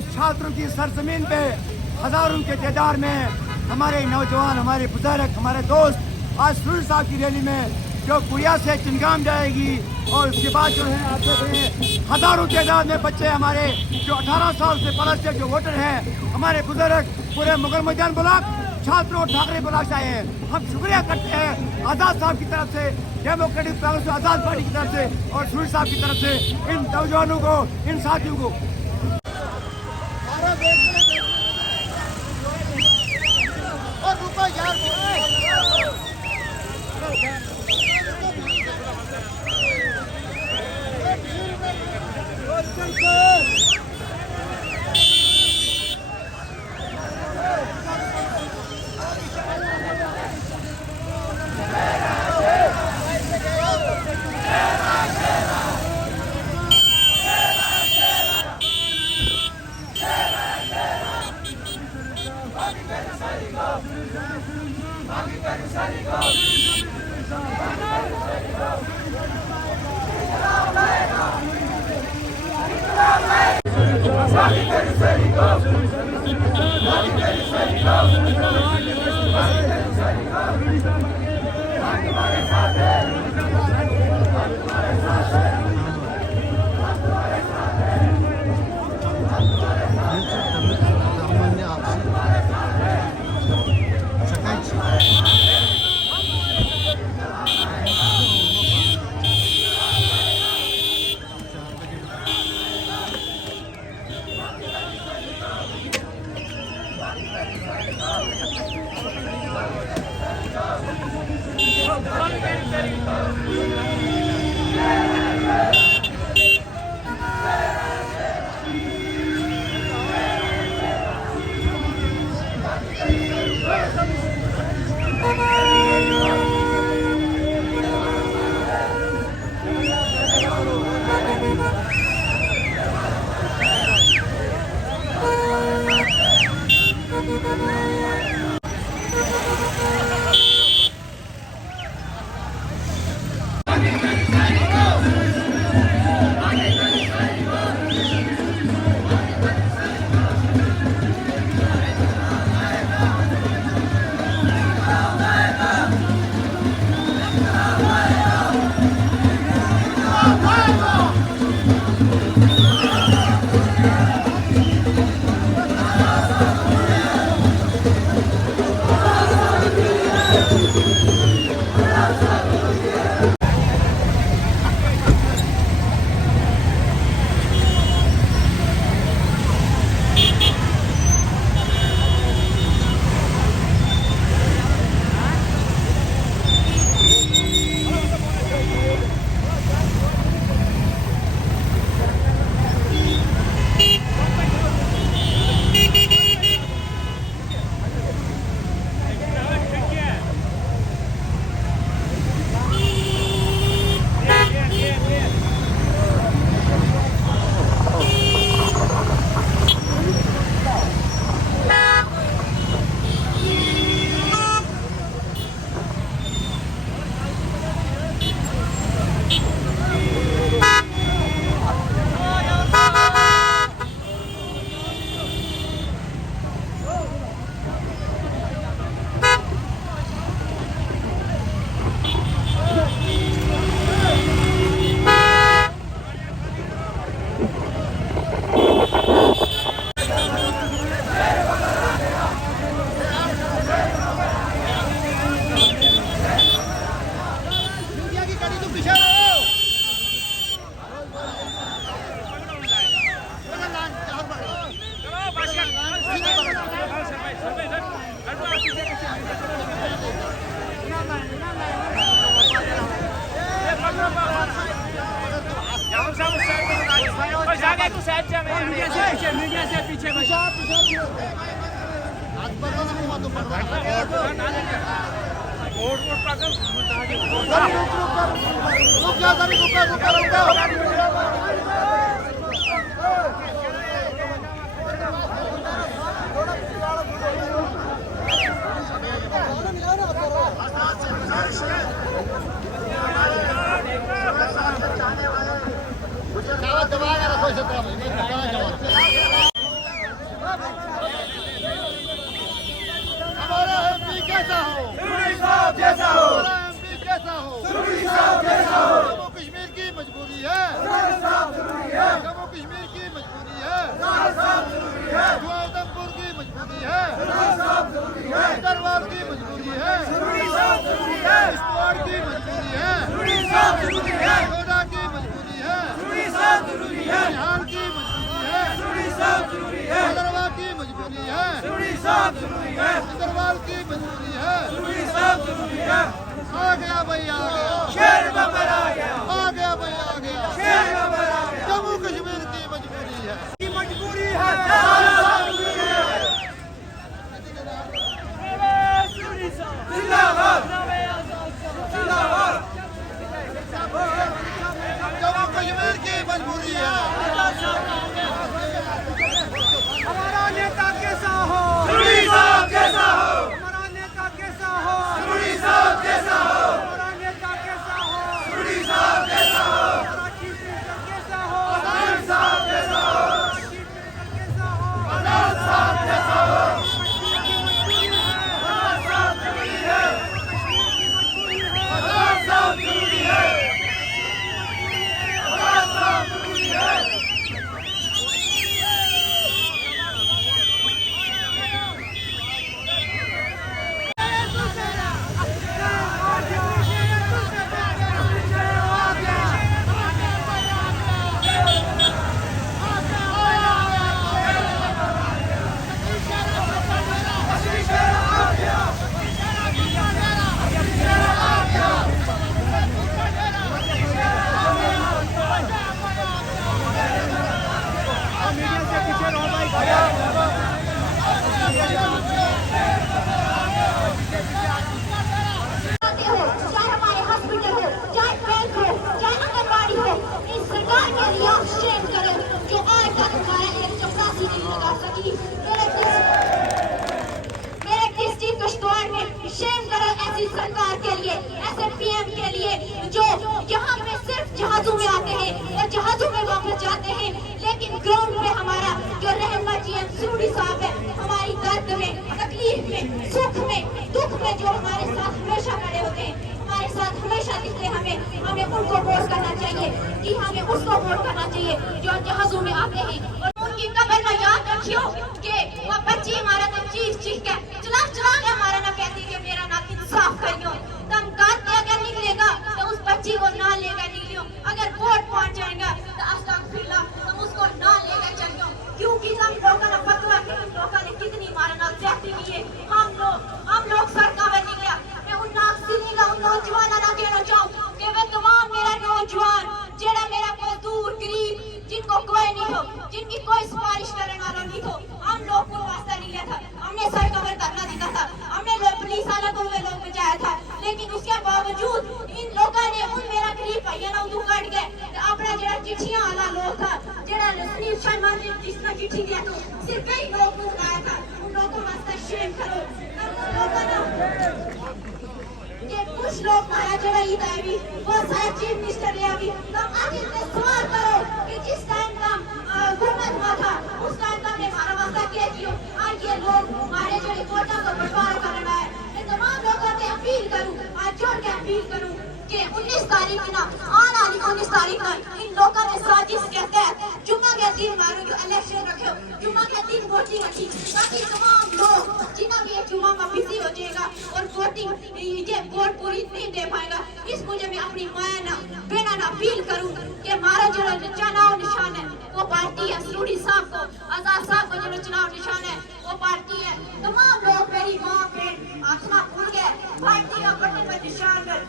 इस छात्रों की सरजमीन पे हजारों के तादाद में हमारे नौजवान, हमारे बुजुर्ग, हमारे दोस्त आज सूर्य साहब की रैली में जो कुड़िया से चिंगाम जाएगी और उसके बाद जो है आप देख रहे हैं हजारों तादाद में बच्चे हमारे जो 18 साल से प्लस के जो वोटर हैं, हमारे बुजुर्ग पूरे मुगल मैदान ब्लॉक छात्रों ठाकरे ब्लॉक से आए हैं। हम शुक्रिया करते हैं आज़ाद साहब की तरफ से, डेमोक्रेटिक कांग्रेस आज़ाद पार्टी की तरफ से और सूर्य साहब की तरफ से इन नौजवानों को, इन साथियों को। जैसा हो, सुरूरी साहब जैसा हो, हमारा एमपी जैसा हो, सुरूरी साहब जैसा हो, जम्मू कश्मीर की मजबूरी है, सुरूरी साहब जरूरी है, जम्मू कश्मीर की मजबूरी है, सुरूरी साहब जरूरी है, उधमपुर की मजबूरी है, सुरूरी साहब जरूरी है, हैदराबाद की मजबूरी है, सुरूरी साहब जरूरी है, किश्तवाड़ की मजबूरी है, सुरूरी साहब जरूरी है, डोडा की मजबूरी है, सुरूरी साहब जरूरी है, बिहार की मजबूरी है, सुरूरी साहब जरूरी है, हैदराबाद की मजबूरी है, सुरूरी साहब जरूरी है, हैदराबाद की मजबूरी है। सुरूरी साहब जरूरी है, आ गया भाई आ गया, शेर बबर आ गया, आ गया भाई आ गया, शेर बबर आ गया, जम्मू कश्मीर की मजबूरी है। की मजबूरी है, सुरूरी साहब जरूरी है, जिंदाबाद, जिंदाबाद, जम्मू कश्मीर की मजबूरी है। हमारा नेता कैसा हो, सुरूरी साहब जैसा हो, हमारा नेता कैसा हो, सुरूरी साहब जैसा हो, हमारा नेता कैसा हो, सुरूरी साहब जैसा हो, हमारा चीफ मिनिस्टर कैसा हो, सुरूरी साहब जैसा हो, चीफ मिनिस्टर कैसा हो, आजाद साहब जैसा हो, कश्मीर की मजबूरी है, आजाद साहब जरूरी है, कश्मीर की मजबूरी है, आजाद साहब जरूरी है, आजाद साहब जरूरी है, हो, चाहे हमारे हॉस्पिटल हो, चाहे बैंक हो, चाहे आंगनबाड़ी हो, इस सरकार के लिए आप शेम करो जो आज तक हमारा एक चपरासी नहीं लगा सकी। मेरे डिस्ट्रिक्ट किश्तवाड़ में शेम करो ऐसी सरकार के लिए, ऐसे पीएम के लिए जो यहाँ पे सिर्फ जहाजों में आते हैं और जहाजों में वापस जाते हैं, लेकिन ग्राउंड में हमारा जो रहनुमा जीएम सुरूरी साहब है, हमारी दर्द में, तकलीफ में, सुख में, दुख में जो हमारे साथ हमेशा खड़े होते हैं, हमारे साथ हमेशा दिखते हैं, हमें उनको वोट करना चाहिए कि हमें उसको वोट करना चाहिए जो जहाजों में आते हैं। और उनकी कब्र में याद रखियो कि वो बच्ची हमारा तो चीख चीख के चला चला के हमारा ना कहती कि मेरा नाक इंसाफ करियो, तुम गाते अगर निकलेगा तो उस बच्ची को ना लेकर निकलियो, अगर वोट पहुंच जाएगा तो अस्तगफिरुल्लाह तुम उसको ना लेकर चलियो, क्योंकि हम लोगों ने फतवा कि तुम लोगों ने कितनी हमारे नाल ज्यादती की है। हम लोग सड़कों पर निकलिया, मैं उन नागसिनी का उन नौजवानों ना कहना चाहूँ कि वे तमाम मेरा नौजवान जेड़ा मेरा मजदूर गरीब जिनको कोई नहीं हो, जिनकी कोई सिफारिश करने वाला नहीं हो, हम लोग को वास्ता नहीं लिया था, हमने सड़कों पर धरना दिया था, हमने पुलिस वालों को वे लोग बचाया था, लेकिन उसके बावजूद इन लोगों ने उन मेरा गरीब भैया ना उदू काट गए अपना जेड़ा चिट्ठियां वाला लोग था, जेड़ा सुनील शर्मा ने जिसने चिट्ठी दिया तो सिर्फ कई लोग को बुलाया था, उन लोगों वास्ते शेम करो। ये कुछ लोग मारा जड़ा ईद है भी वो सारे चीफ मिनिस्टर ले अभी तुम आगे से सवाल करो कि जिस टाइम का हुकूमत हुआ था उस टाइम का हमने हमारा वास्ता क्या किया, आज ये लोग हमारे जड़े कोटा को बंटवारा कर रहा है। मैं तमाम लोगों से अपील करूं, आज जोड़ के अपील करूं कि 19 तारीख ना आने वाली 19 तारीख ना इन लोगों ने साजिश के तहत जुम्मा के दिन मारो जो इलेक्शन रखे, जुम्मा के दिन वोटिंग रखी ताकि तमाम लोग जिन्हें भी जुम्मा में बिजी हो जाएगा और वोटिंग ये वोट पूरी नहीं दे पाएगा। इस मुझे मैं अपनी माया ना बेना ना अपील करूं कि हमारा जो चुनाव निशान है वो पार्टी है, सुरूरी साहब को आजाद साहब को जो चुनाव निशान है वो पार्टी है। तमाम लोग मेरी माँ बहन आत्मा भूल गए, पार्टी का बटन पर निशान कर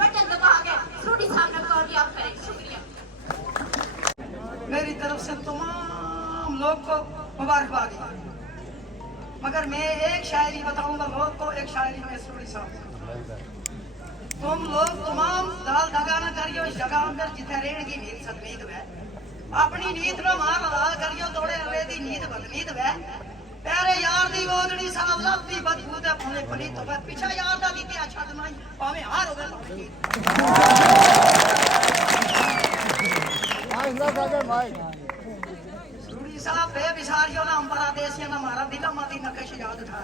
बटन दबा के सुरूरी साहब ने कामयाब करें। शुक्रिया। मेरी तरफ से तमाम लोग को मुबारकबाद, मगर मैं एक शायरी बताऊंगा लोग को, एक शायरी में सुरूरी साहब तुम लोग तमाम दाल दगा न करियो इस जगह अंदर जिथे रेण की नींद सदमीद है, अपनी नींद में मार हलाल करियो तोड़े अगले दी नींद बदमीद है, प्यारे यार दी ओदड़ी साहब लभदी बदबू ते फुले फली तो पीछा यार दा भी क्या छड्डना भावें हार होवे लौटी। सुरूरी साहब बेविसारियो ना अंबरा देसिया ना मारा दिला माती नकश याद उठा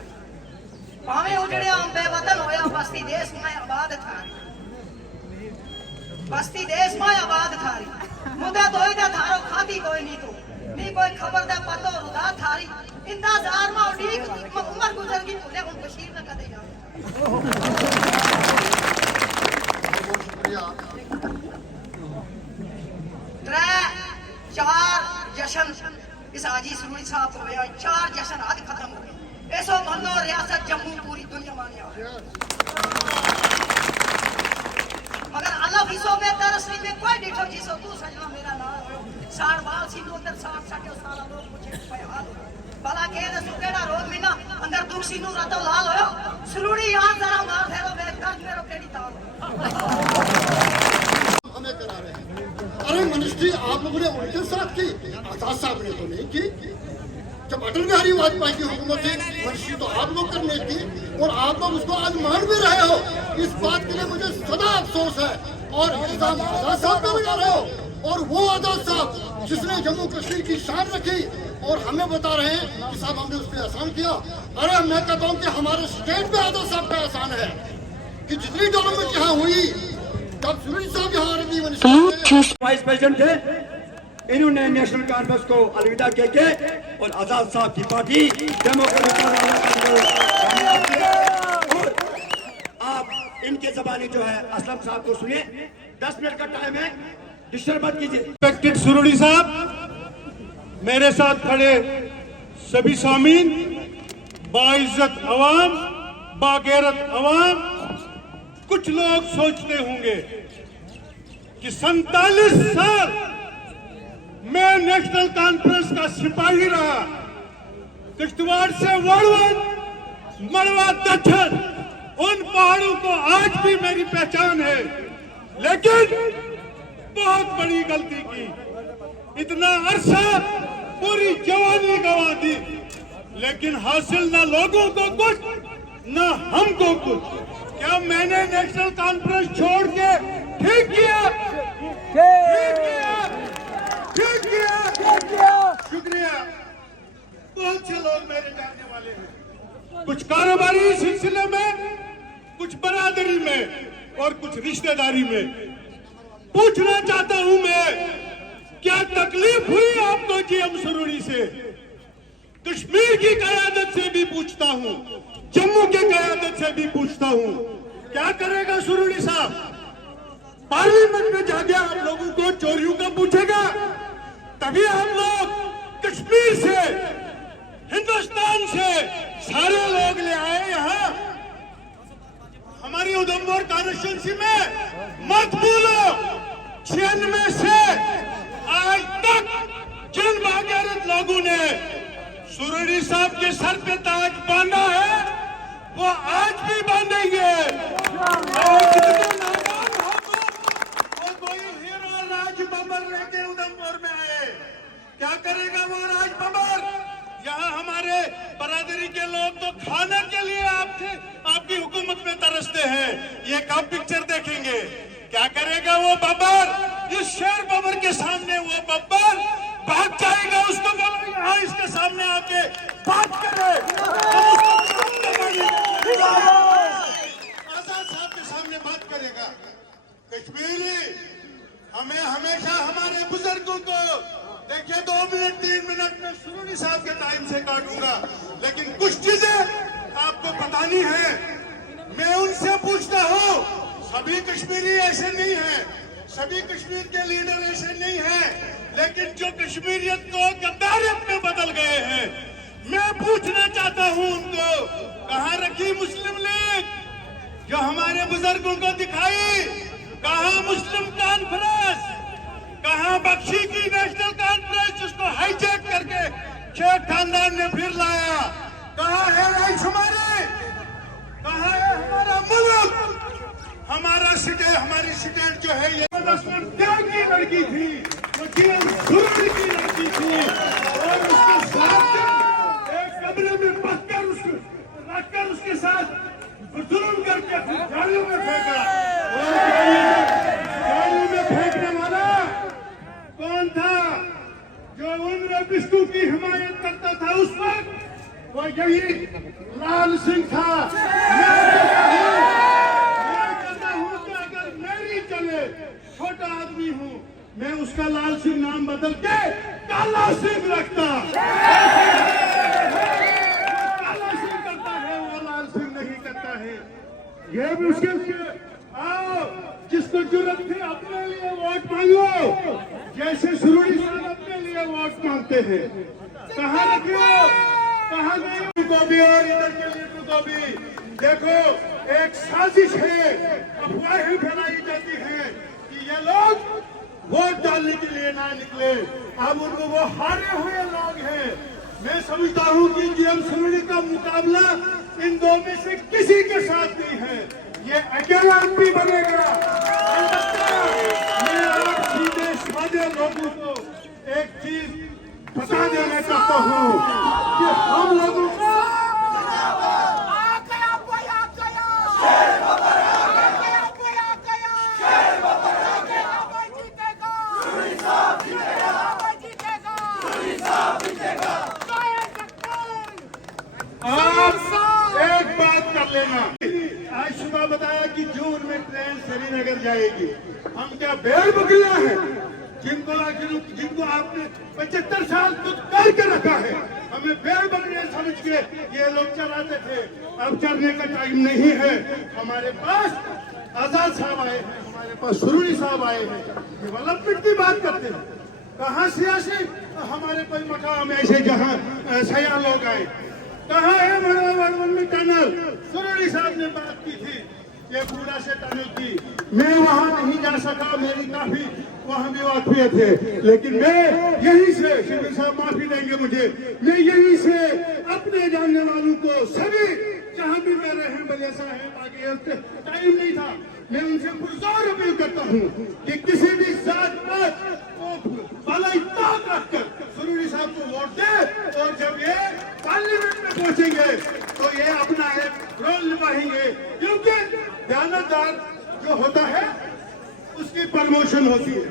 भावे उजड़िया बेवतन होया बस्ती देश में आबाद थारी बस्ती देश में आबाद थारी मुदे दोई दे थारो खाती कोई नहीं तू नी कोई खबर दे पतो रुदा थारी इंतजार में उड़ीक उम्र गुजर गई तूने उन बशीर न कदे जा त्रै चार जश्न इस हाजी सुरूरी साहब को होया 4 जश्न आज खत्म हो गए ऐसो बंदो रियासत जम्मू पूरी दुनिया मानिया मगर अल्लाह फिसो में तरसली में कोई डिठो जिसो तू सजना मेरा नाम हो सार बाल सी नो अंदर 60 साला लोग मुझे पे हाल भला के ने सुकेड़ा रोग मिना अंदर दुख सी नु रतो लाल होयो सुरूरी याद जरा मार फेरो बे कर मेरो केड़ी ताल हमें करा रहे हैं। अरे मिनिस्ट्री आप लोगों ने उनके साथ की, आजाद साहब ने तो नहीं की। जब अटल बिहारी वाजपेयी की हुकूमत थी मिनिस्ट्री तो आप लोग करने की और आप लोग उसको आज मान भी रहे हो। इस बात के लिए मुझे सदा अफसोस है और इल्जाम आजाद साहब पे लगा रहे हो और वो आजाद साहब जिसने जम्मू कश्मीर की शान रखी और हमें बता रहे हैं कि साहब हमने उस पर एहसान किया। अरे मैं कहता हूँ कि हमारे स्टेट में आजाद साहब का एहसान है कि जितनी डेवलपमेंट यहाँ हुई तब सुनील साहब यहाँ वाइस प्रेसिडेंट थे, इन्होंने नेशनल कॉन्फ्रेंस को अलविदा कह के और आजाद साहब की पार्टी और आप इनके जबानी जो है असलम साहब को सुनिए। 10 मिनट का टाइम है, डिस्टर्ब मत कीजिए। रिस्पेक्टेड सुरूरी साहब, मेरे साथ खड़े सभी सामीन, बाइज्जत अवाम, बागैरत अवाम, कुछ लोग सोचते होंगे कि 47 साल मैं नेशनल कॉन्फ्रेंस का सिपाही रहा, किश्तवाड़ से वड़वन, मड़वा दक्षिण, उन पहाड़ों को आज भी मेरी पहचान है, लेकिन बहुत बड़ी गलती की। इतना अरसा पूरी जवानी गंवा दी, लेकिन हासिल न लोगों को कुछ न हमको कुछ। क्या मैंने नेशनल कॉन्फ्रेंस छोड़ के ठीक किया? शुक्रिया। बहुत से लोग मेरे जानने वाले हैं, कुछ कारोबारी सिलसिले में, कुछ बरादरी में और कुछ रिश्तेदारी में। पूछना चाहता हूं मैं, क्या तकलीफ हुई आपको जीएम सुरूरी से? कश्मीर की कयादत से भी पूछता हूं, जम्मू के कयादत से भी पूछता हूं, क्या करेगा सुरूरी साहब? पार्लियामेंट में जाके आप लोगों को चोरियों का पूछेगा? तभी हम लोग कश्मीर से, हिंदुस्तान से सारे लोग ले आए यहाँ। हमारी उधमपुर कॉन्स्टिट्यूंसी में मत भूलो, 96 से आज तक जिन बागैरत लोगों ने सुरूरी साहब के सर पे ताज बांधा है, वो आज भी बांधेंगे। और कोई हीरो राज बबर लेके उधमपुर में आए, क्या करेगा वो राज बबर? यहाँ हमारे बरादरी के लोग तो खाने के लिए आपकी हुकूमत में तरसते हैं। ये कब पिक्चर देखेंगे? क्या करेगा वो बबर? इस शेर बबर के सामने वो बबर भाग जाएगा। उसको बोलो यहाँ इसके सामने आके बात करे। आजाद साहब के सामने बात करेगा। कश्मीरी हमें हमेशा हमारे बुजुर्गों को देखिए 2 मिनट 3 मिनट में सुरूरी साहब के टाइम से काटूंगा, लेकिन कुछ चीजें आपको बतानी है। मैं उनसे पूछता हूँ, सभी कश्मीरी ऐसे नहीं हैं, सभी कश्मीर के लीडर ऐसे नहीं हैं, लेकिन जो कश्मीरियत को गद्दारियत में बदल गए हैं, मैं पूछना चाहता हूँ उनको, कहाँ रखी मुस्लिम लीग जो हमारे बुजुर्गों को दिखाई? कहाँ मुस्लिम कॉन्फ्रेंस? कहाँ बख्शी की नेशनल कॉन्फ्रेंस जिसको हाईजैक करके शेख खानदान ने फिर लाया? कहाँ है रायशुमारी? कहाँ है हमारा मुल्क? हमारी स्टेट जो है ये क्या की लड़की थी, वो जीएम सुरूरी की लड़की थी, और उसके साथ एक कमरे में रखकर उसके साथ जुल्म करके गाड़ियों में फेंका। गाड़ियों में फेंकने वाला कौन था? जो उन रबिस्टों की हिमायत करता था उस वक्त, वो यही लाल सिंह था। मैं कहता हूँ कि अगर मेरी चले, छोटा आदमी हूँ, मैं उसका लाल सिंह नाम बदल के काला सिंह रखता। काला सिंह करता है, वो लाल सिंह नहीं करता है। ये भी उसके आओ, जिसको जरूरत थी अपने लिए वोट मांगो, जैसे सुरूरी साहब अपने लिए वोट मांगते हैं। कहाँ रखे हो, कहाँ गए को भी और इधर के लीडर को भी। देखो, एक साजिश है, अफवाहें फैलाई जाती हैं कि ये लोग वोट डालने के लिए ना निकले। अब उनको वो हारे हुए लोग हैं। मैं समझता हूँ कि जीएम सुरूरी का मुकाबला इन दो में से किसी के साथ नहीं है। ये अकेला एमपी बनेगा। मैं आप सीधे साधे लोगों को एक चीज बता देना चाहता हूँ कि हम लोगों को एक बात कर लेना। आज सुबह बताया कि जून में ट्रेन श्रीनगर जाएगी। हम क्या भेड़ बकरियां हैं जिनको आपने 75 साल तक करके रखा है? हमें भेड़ बकरियां समझ के ये लोग चलाते थे। अब चलने का टाइम नहीं है। हमारे पास आजाद साहब आए हैं, हमारे पास सुरूरी साहब आए हैं, डेवलपमेंट की बात करते हैं। कहाँ सियासी हमारे कोई मकाम ऐसे जहाँ सया लोग आए। कहाँ है मनोरंजन में टनल? सुरूरी साहब ने बात की थी ये पूरा से टनल की। मैं वहाँ नहीं जा सका, मेरी काफी वहाँ भी वाकफियत है, लेकिन मैं यहीं से, शिविर साहब माफी देंगे मुझे, मैं यहीं से अपने जानने वालों को सभी जहाँ भी मैं रहे बलिया साहब आगे टाइम नहीं था, मैं उनसे पुरजोर अपील करता हूँ कि किसी भी जात पात को वाला इत्तेफाक रखकर सुरूरी साहब को वोट दे और जब ये पार्लियामेंट में पहुंचेंगे तो ये अपना एक रोल निभाएंगे। क्योंकि ध्यानदार जो होता है उसकी प्रमोशन होती है,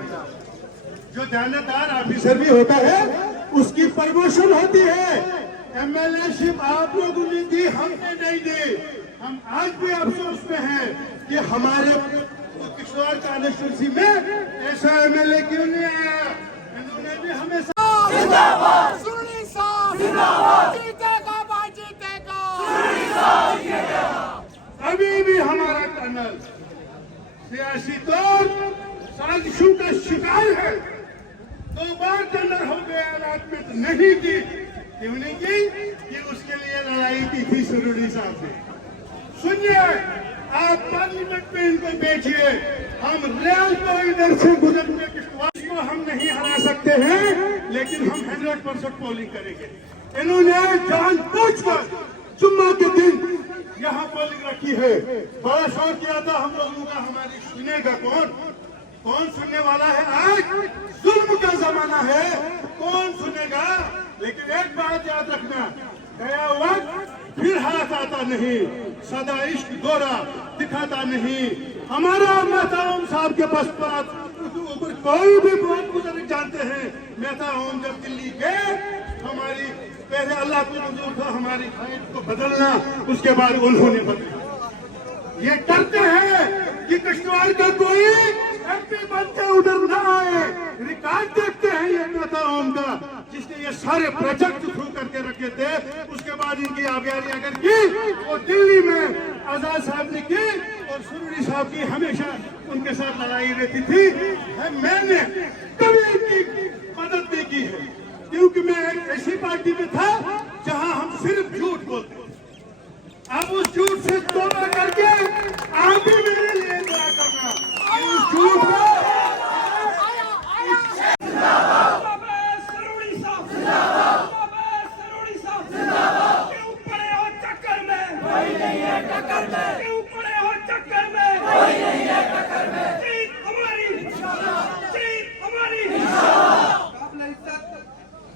जो ध्यानदार ऑफिसर भी होता है उसकी प्रमोशन होती है। एमएलए-शिप आप लोगों ने दी, हमने नहीं दी। हम आज भी अफसोस में हैं कि हमारे किश्तवाड़ कॉन्स्टिट्यूंसी में ऐसा एमएलए क्यों नहीं आया। इन्होंने भी हमें सुरूरी साहब जीतेगा, भाई जीतेगा। अभी भी हमारा टनल सियासी तौर साजिशों का शिकार है। 2 बार टनल हो गया, अलॉटमेंट नहीं की। क्यों नहीं की? कि उसके लिए लड़ाई की थी सुरूरी साहब ने। सुनिए, आप पार्लियामेंट में इनको बेचिए, हम रेल को इधर से गुजरने को हम नहीं हरा सकते हैं, लेकिन हम 100% पोलिंग करेंगे। इन्होंने जानबूझकर जुम्मा के दिन यहाँ पोलिंग रखी है। बड़ा शौक किया था हम लोगों का, हमारी सुनेगा कौन सुनने वाला है? आज जुल्म का जमाना है, कौन सुनेगा? लेकिन एक बात याद रखना, गया वक्त फिर हाथ आता नहीं, सदा इश्क गोरा दिखाता नहीं। हमारा मेहता ओम साहब के पास कोई भी बहुत बुजुर्ग जानते हैं, मेहता ओम जब दिल्ली गए, हमारी पहले अल्लाह को मंजूर था हमारी ख्वाहिश को बदलना, उसके बाद उन्होंने बदला। ये डरते हैं कि किश्तवाड़ का कोई एमपी बनकर उधर न आए। रिकॉर्ड देखते हैं ये मेहता ओम का, जिसने ये सारे प्रोजेक्ट थ्रू करके रखे थे। उसके बाद इनकी आबियारी अगर की, वो दिल्ली में आजाद साहब ने की और सुरूरी साहब की हमेशा उनके साथ लड़ाई रहती थी। मैंने कभी इनकी मदद नहीं की है, क्योंकि मैं एक ऐसी पार्टी में था जहां हम सिर्फ झूठ बोलते। अब उस झूठ से तौबा करके आप भी मेरे लिए दुआ करना। उस झूठ को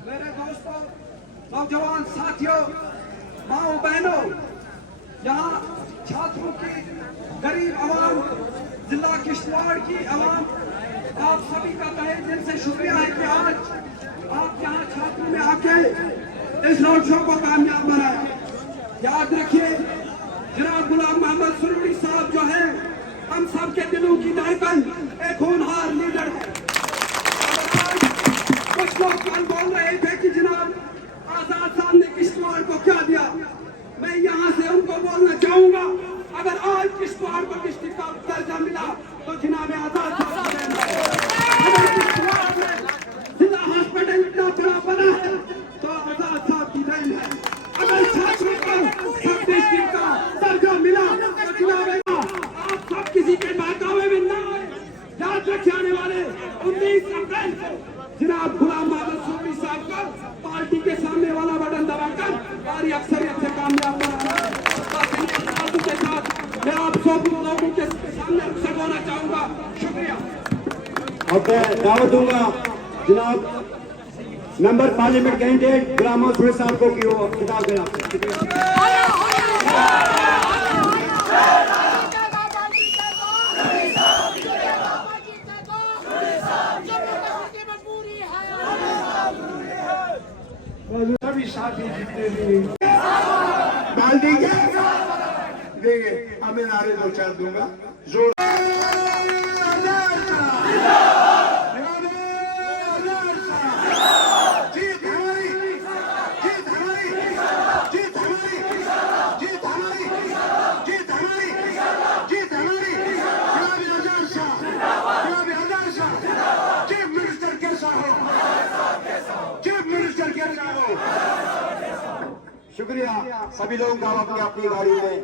मेरे दोस्तों, नौजवान साथियों, माओ बहनों, यहाँ छात्रों की, गरीब आवाम, जिला किश्तवाड़ की आवाम, आप सभी का तहे दिल से शुक्रिया है कि आज आप यहाँ छात्रों में आके इस रोड शो को कामयाब बनाया। याद रखिए जनाब गुलाम मोहम्मद सुरूरी साहब जो है हम सब के दिलों की धड़कन, एक होनहार लीडर है। कुछ लोग कल बोल रहे थे कि जनाब आजाद साहब ने किश्तवाड़ को क्या दिया। मैं यहाँ से उनको बोलना चाहूंगा, अगर आज किश्तवाड़ को किश्ती का दर्जा मिला तो जनाब आजाद साहब जिला हॉस्पिटल इतना बड़ा बना है तो आजाद साहब की देन है। अगर छात्रों को सब डिस्ट्रिक्ट का दर्जा मिला तो जनाब आप सब किसी के बहकावे में न आए। याद रखे आने वाले 19 अप्रैल को जनाब गुलाम मोहम्मद सुरूरी साहब का पार्टी के सामने वाला बटन दबाकर हमारी अक्सरियत से कामयाब बनाना है। के साथ मैं आप सब लोगों के सामने से बोलना चाहूंगा। शुक्रिया। और मैं दावत दूंगा जनाब मेंबर पार्लियामेंट कैंडिडेट गुलाम मोहम्मद सुरूरी साहब को कि वो खिताब देना। सभी साथी जितने भी डाल देंगे देंगे। अब मैं नारे दो चार दूंगा जोर। जीत हमारी, जीत हमारी, जीत हमारी, जीत हमारी, जीत हमारी, जीत हमारी। जनाब आजाद शाह, जनाब आजाद शाह, चीफ मिनिस्टर कैसा हो, चीफ मिनिस्टर कैसा हो। शुक्रिया सभी लोगों का अपनी अपनी गाड़ी में।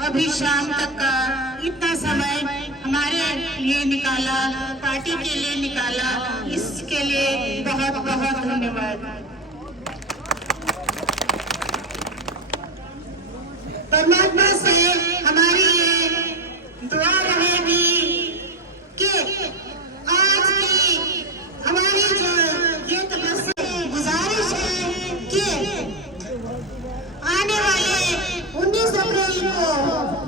अभी शाम तक का इतना समय हमारे लिए निकाला, पार्टी के लिए निकाला, इसके लिए बहुत बहुत धन्यवाद। परमात्मा से हमारी ये दुआ रहेगी कि आज की हमारी जो ये तपस्या गुजारिश है कि आने वाले 19 अप्रैल को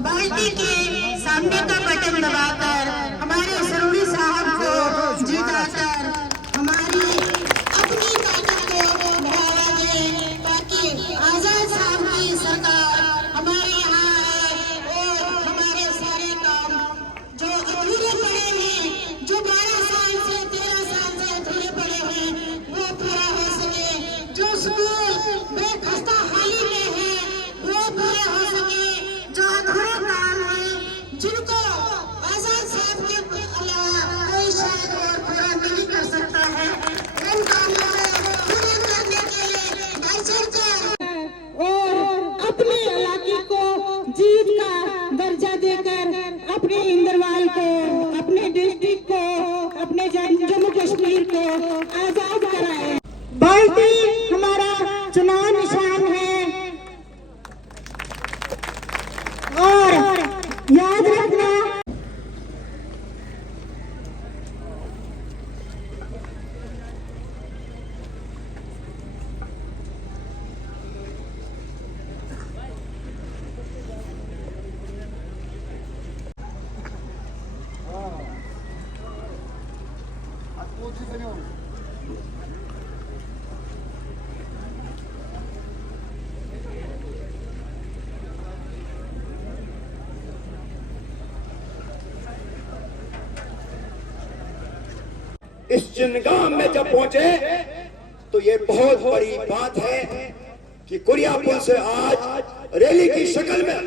बाल्टी के सामने का बटन दबाकर हमारे सुरूरी साहब को जिताकर हमारी अपनी ताकत को बढ़ावा दें ताकि आजाद साहब की सरकार हमारे यहाँ है और हमारे सारे काम जो अधूरे पड़े हैं, जो 12 साल से 13 साल से अधूरे पड़े हैं, वो पूरा हो सके। जो स्कूल बेखस्ता हाली में है वो पूरे हो सके। जो अधूरे काम है जिनको आजाद साहब के अलावा कोई शायद और पूरा नहीं कर सकता है, उन कामों को पूरे करने के लिए बढ़ और अपने इलाके को जीत का दर्जा देकर अपने इंद्रवाल को, अपने डिस्ट्रिक्ट को, अपने जम्मू कश्मीर को आजाद कराए। बाल्टी हमारा चुनाव निशान है और याद रखना इस चिनगाम में जब पहुंचे तो ये बहुत बड़ी बात है कि कुरिया पुल से आज रैली की शक्ल में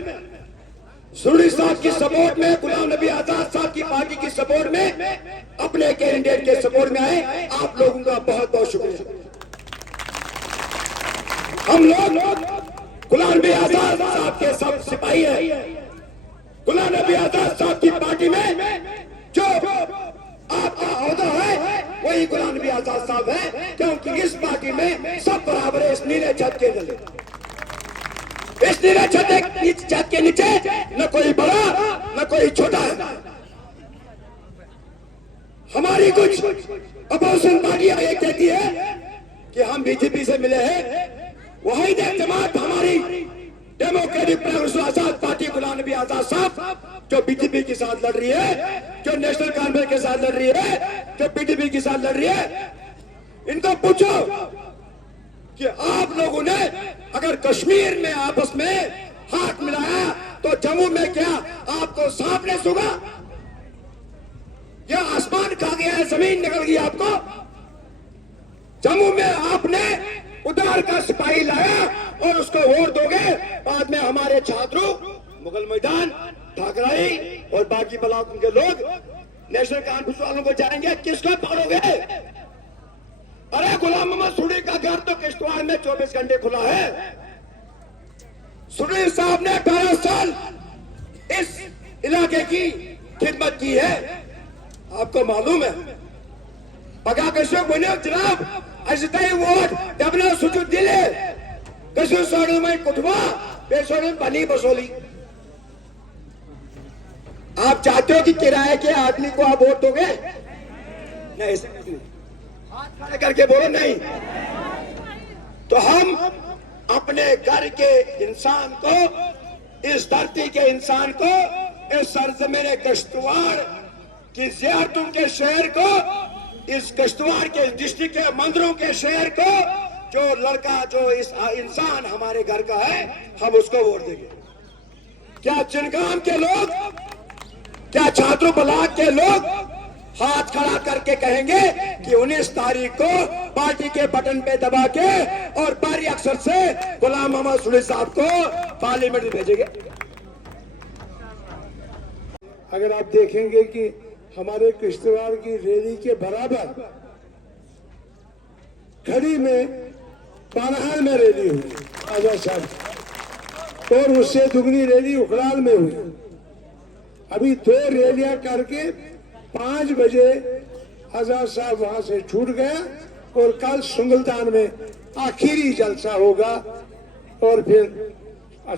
सुरड़ी साहब की सपोर्ट में, गुलाम नबी आजाद साहब की पार्टी की सपोर्ट में, अपने कैंडिडेट के सपोर्ट में आए। आप लोगों का बहुत बहुत शुक्रिया। हम लोग गुलाम नबी आजाद साहब के सब सिपाही हैं। गुलाम नबी आजाद साहब की पार्टी में जो आपका ओहदा है वही गुलाम नबी आजाद साहब है, क्योंकि इस पार्टी में सब बराबर है। इस नीले छत के नीचे, इस नीले छत के नीचे न कोई बड़ा न कोई छोटा है। हमारी कुछ अपोजिशन पार्टियां ये कहती है कि हम बीजेपी से मिले हैं, वही जमात हमारी डेमोक्रेटिक प्रोग्रेसिव आजाद पार्टी गुलाम नबी आजाद साहब जो बीजेपी के साथ लड़ रही है, जो नेशनल कांग्रेस के साथ लड़ रही है, जो पीडीपी के साथ लड़ रही है, इनको पूछो कि आप लोगों ने अगर कश्मीर में आपस में हाथ मिलाया तो जम्मू में क्या आपको सांप ने सूंघा? या आसमान खा गया है, जमीन निकल गई आपको? जम्मू में आपने उधार का सिपाही लाया और उसको वोट दोगे, बाद में हमारे छात्रों मुगल मैदान, ठाकराई और बाकी ब्लॉक के लोग नेशनल कॉन्फ्रेंस वालों को जाएंगे, किसको पकड़ोगे? अरे गुलाम मोहम्मद सुरड़ी का घर तो किश्तवाड़ में 24 घंटे खुला है। सुरड़ी साहब ने 18 साल इस इलाके की खिदमत की है, आपको मालूम है। पगा कशो बने जनाब अजताई वोट डबना सुचु दिले कशो सोडू में कुटवा बेसोडू बनी बसोली। आप चाहते हो कि किराए के आदमी को आप वोट दोगे? नहीं, हाथ खड़े करके बोलो नहीं। तो हम अपने घर के इंसान को, इस धरती के इंसान को, इस सरजमीन किश्तवाड़ की ज़ियारतों के शहर को, इस किश्तवाड़ के डिस्ट्रिक्ट के मंदिरों के शहर को, जो लड़का, जो इस इंसान हमारे घर का है, हम उसको वोट देंगे। क्या चिनगाम के लोग, क्या छात्रों ब्लॉक के लोग हाथ खड़ा करके कहेंगे कि 19 तारीख को पार्टी के बटन पे दबा के और भारी अक्षर से गुलाम मोहम्मद सुरड़ी साहब को पार्लियामेंट में भेजेंगे? अगर आप देखेंगे कि हमारे किश्तवाड़ की रैली के बराबर खड़ी में पानाहार में रैली हुई आजाद साहब, और उससे दुगनी रैली उखड़ाल में हुई। अभी 2 रैलियां करके 5 बजे आजाद साहब वहां से छूट गया और कल सुंगलदान में आखिरी जलसा होगा और फिर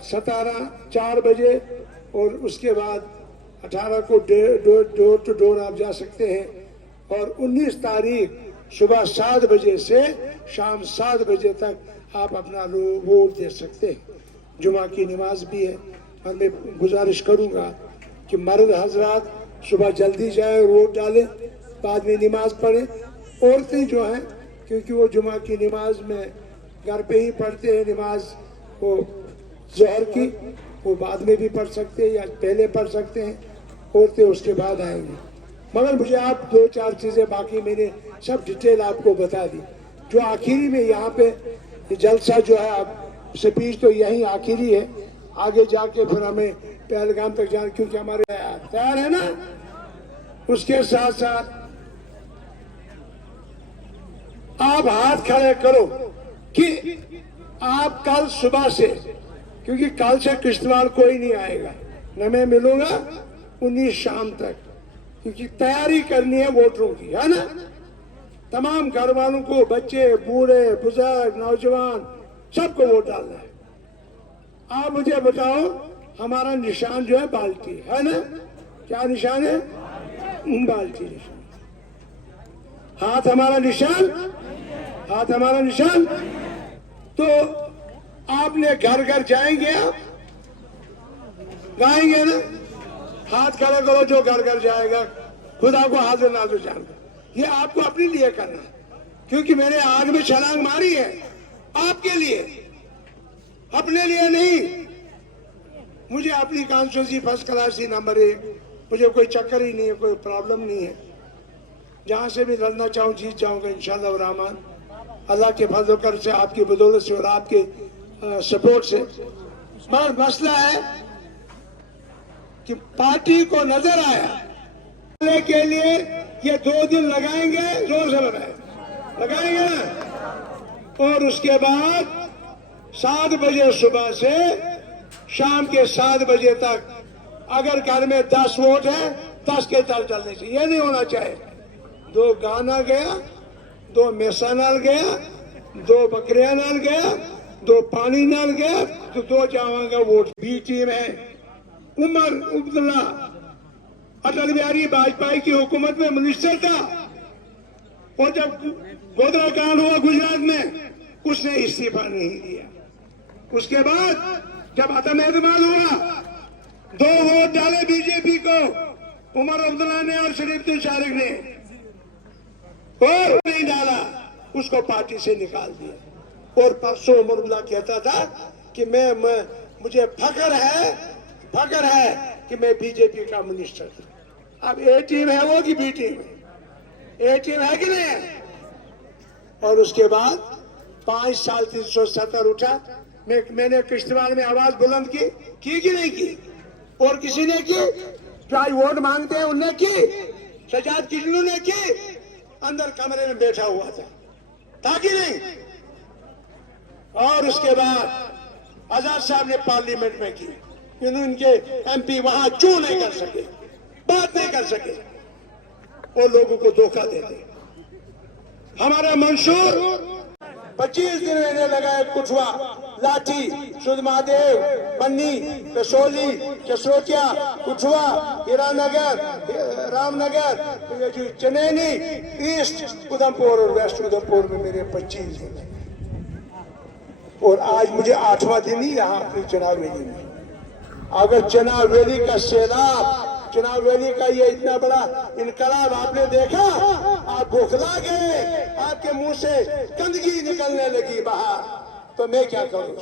4 बजे और उसके बाद 18 को डोर टू डोर आप जा सकते हैं और 19 तारीख सुबह 7 बजे से शाम 7 बजे तक आप अपना वोट दे सकते हैं। जुमा की नमाज भी है और मैं गुजारिश करूंगा कि मर्द हजरात सुबह जल्दी जाए, वोट डालें, बाद में नमाज पढ़ें। औरतें जो हैं, क्योंकि वो जुमा की नमाज में घर पे ही पढ़ते हैं नमाज, वो ज़ोहर की वो बाद में भी पढ़ सकते हैं या पहले पढ़ सकते हैं, औरतें उसके बाद आएंगी। मगर मुझे आप 2-4 चीज़ें बाकी मैंने सब डिटेल आपको बता दी। जो आखिरी में यहाँ पे जलसा जो है, आप स्पीच तो यही आखिरी है, आगे जाके फिर हमें पहलगाम तक जाना, क्योंकि हमारे तैयार है ना। उसके साथ साथ आप हाथ खड़े करो कि आप कल सुबह से, क्योंकि कल से किश्तवाड़ कोई नहीं आएगा, न मैं मिलूंगा 19 शाम तक, क्योंकि तैयारी करनी है वोटरों की, है ना। तमाम घर वालों को, बच्चे, बूढ़े, बुजुर्ग, नौजवान, सबको वोट डालना है। आप मुझे बताओ, हमारा निशान जो है बाल्टी है ना। क्या निशान है? बाल्टी निशान। हाथ हमारा निशान, हाथ हमारा निशान। तो आपने घर घर जाएंगे, आप गाएंगे ना, हाथ खड़ा करो जो घर घर जाएगा, खुदा को हाजिर नाज़िर जानकर। ये आपको अपने लिए करना है, क्योंकि मैंने आग में छलांग मारी है आपके लिए, अपने लिए नहीं। मुझे अपनी कॉन्स्टिट्यूंसी फर्स्ट क्लास ही नंबर 1, मुझे कोई चक्कर ही नहीं है, कोई प्रॉब्लम नहीं है। जहाँ से भी लड़ना चाहूँ जीत जाऊँगा इंशाल्लाह रहमान, अल्लाह के फजल कर से, आपकी बदौलत से और आपके सपोर्ट से। मगर मसला है कि पार्टी को नजर आया के लिए ये 2 दिन लगाएंगे, जोर से लगाएंगे ना, और उसके बाद 7 बजे सुबह से शाम के 7 बजे तक अगर घर में 10 वोट है 10 के 10 डालने चाहिए। ये नहीं होना चाहिए 2 गाना गया, 2 मैसा नाल गया, 2 बकरियां नाल गया, 2 पानी नाल गया, तो 2 जावा का वोट। बी टीम है उमर अब्दुल्ला, अटल बिहारी वाजपेयी की हुकूमत में मिनिस्टर था, और जब गोधरा कांड हुआ गुजरात में उसने इस्तीफा नहीं दिया। उसके बाद जब अदम एतमाद हुआ 2 वोट डाले बीजेपी को, उमर अब्दुल्ला ने और शरीफुद्दीन शारिक ने, और नहीं डाला, उसको पार्टी से निकाल दिया। और परसों उमर अब्दुल्ला कहता था कि मुझे फख्र है कि मैं बीजेपी का मिनिस्टर था। अब ए टीम है वो कि बी टीम है? ए टीम है कि नहीं है? और उसके बाद 5 साल 370 उठा। मैंने किश्तवाड़ में आवाज बुलंद की कि नहीं की? और किसी ने की? चाहे वोट मांगते हैं उनने की? सजाद किजलू ने की? अंदर कमरे में बैठा हुआ था कि नहीं? और उसके बाद आजाद साहब ने पार्लियामेंट में की, इनके एमपी वहां क्यों नहीं कर सके, बात नहीं कर सके, वो लोगों को धोखा देते। हमारा मंसूर 25 दिन मैंने लगाए, कुठवा, लाठी, सुधमादेव, बन्नी, कसोली, कसोटिया, कुठवा, हीरानगर, रामनगर, चनैनी, ईस्ट उधमपुर और वेस्ट उधमपुर में मेरे 25 दिन। और आज मुझे 8वां दिन ही यहाँ अपनी चुनाव वैली में। अगर चुनाव वैली का सैलाब, चुनाव वैली का ये इतना बड़ा इनकलाब आपने देखा, आप बौखला गए, आपके मुंह से गंदगी निकलने लगी बाहर, तो मैं क्या करूं?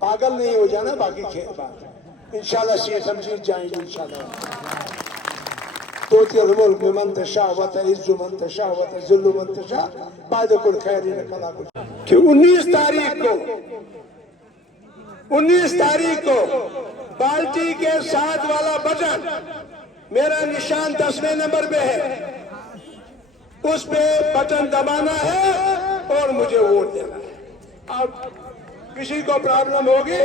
पागल नहीं हो जाना, बाकी खेल बात इंशाल्लाह सीएम हम जीत जाएंगे इंशाल्लाह। तो तिरमुल मंतशा वत इज्जु मंतशा वत जुल्लु मंतशा बाद कुल खैर निकला कुछ कि 19 तारीख को बाल्टी के साथ वाला बटन, मेरा निशान 10वें नंबर पे है, उस पे बटन दबाना है और मुझे वोट देना है। अब किसी को प्रॉब्लम होगी